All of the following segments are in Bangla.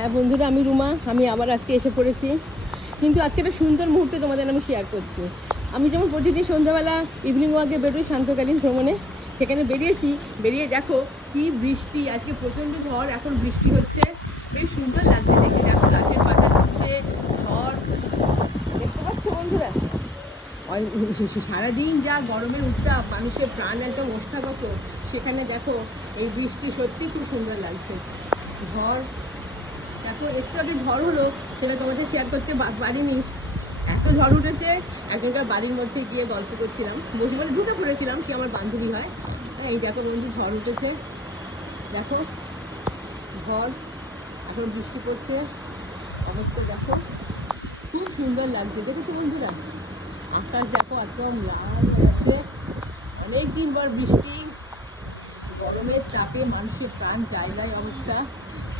হ্যাঁ বন্ধুরা, আমি রুমা। আমি আবার আজকে এসে পড়েছি, কিন্তু আজকে একটা সুন্দর মুহূর্তে তোমাদের আমি শেয়ার করছি। আমি যেমন প্রতিদিন সন্ধ্যাবেলা ইভিনিং ওয়াকে বেরোই শান্তকালীন ভ্রমণে, সেখানে বেরিয়েছি। বেরিয়ে দেখো কি বৃষ্টি, আজকে প্রচণ্ড ঝড়, এখন বৃষ্টি হচ্ছে। বেশ সুন্দর লাগছে দেখে। দেখো গাছের পাতা দুলছে, ঝড় দেখতে পাচ্ছ বন্ধুরা। সারাদিন যা গরমের উত্তাপ, মানুষের প্রাণ একদম অস্থাগত, সেখানে দেখো এই বৃষ্টি সত্যি খুব সুন্দর লাগছে। ঝড়, এত একটু আগে ঝড় হলো, সেটা তোমাদের শেয়ার করতে পারিনি। এত ঝড় উঠেছে, একজনকার বাড়ির মধ্যে গিয়ে গল্প করছিলাম, বসে বলে ঢুকে পড়েছিলাম, কি আমার বান্ধবী হয়। এই দেখো বন্ধু, ঝড় উঠেছে, দেখো ঝড়, এখন বৃষ্টি পড়ছে, অবস্থা দেখো খুব সুন্দর লাগছে। দেখেছো বন্ধুরা, আকাশ দেখো একদম লাল লাগছে। অনেকদিন পর বৃষ্টি, গরমের চাপে মানুষের প্রাণ জায়গায় অবস্থা।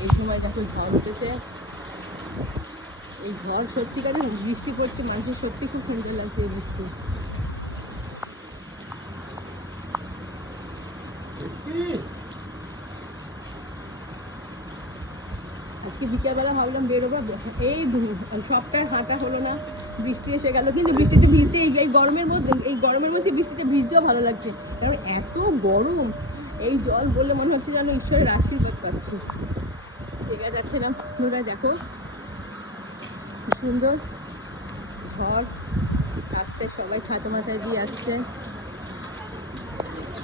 এই সময় দেখো ঝড় উঠেছে, এই ঝড় সত্যিকারের বৃষ্টি পড়ছে, মানুষের সত্যি খুব সুন্দর লাগছে এই বৃষ্টি। আজকে বিকেলবেলা ভাবলাম বেরোবো, এই সবটাই হাঁটা হলো না, বৃষ্টি এসে গেল। কিন্তু বৃষ্টিতে ভিজতে, এই গরমের মধ্যে বৃষ্টিতে ভিজতেও ভালো লাগছে, কারণ এত গরম। এই জল বললে মনে হচ্ছে যেন ঈশ্বরের আশীর্বাদ পাচ্ছি। দেখা যাচ্ছে না বন্ধুরা, দেখো কি সুন্দর ঝড়, রাস্তায় সবাই ছাতা মাথায় দিয়ে আসছে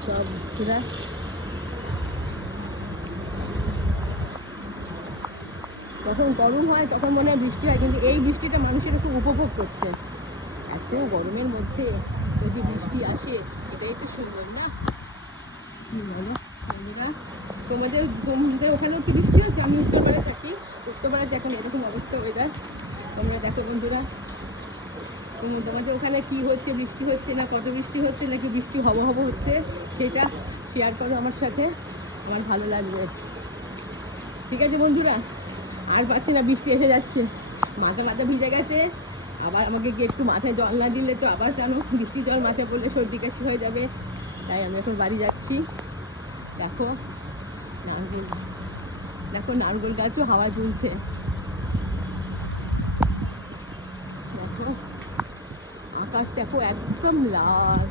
সব বন্ধুরা। যখন গরম হয় তখন মনে হয় বৃষ্টি হয়, কিন্তু এই বৃষ্টিটা মানুষের খুব উপভোগ করছে। এত গরমের মধ্যে যদি বৃষ্টি আসে, এটাই একটু সুন্দর না? কি বলো বন্ধুরা, তোমাদের ওখানেও কি বৃষ্টি হচ্ছে? আমি উত্তরপাড়ায় থাকি, উত্তরপাড়াতে এখন এরকম অবস্থা ওয়েদার। তোমরা দেখো বন্ধুরা, তোমাদের ওখানে কি হচ্ছে, বৃষ্টি হচ্ছে না, কত বৃষ্টি হচ্ছে, নাকি বৃষ্টি হব হব হচ্ছে, সেটা শেয়ার করো আমার সাথে, আমার ভালো লাগবে। ঠিক আছে বন্ধুরা, আর পাচ্ছি না, বৃষ্টি এসে যাচ্ছে, মাথা ভিজে গেছে। আবার আমাকে গিয়ে একটু মাথায় জল না দিলে তো আবার জানো বৃষ্টি জল মাথায় পড়লে সর্দি কাশি হয়ে যাবে। তাই আমি এখন বাড়ি যাচ্ছি। দেখো নারকেল, দেখো নারকেল গাছও হাওয়া ঝুলছে। দেখো আকাশ দেখো একদম লাল।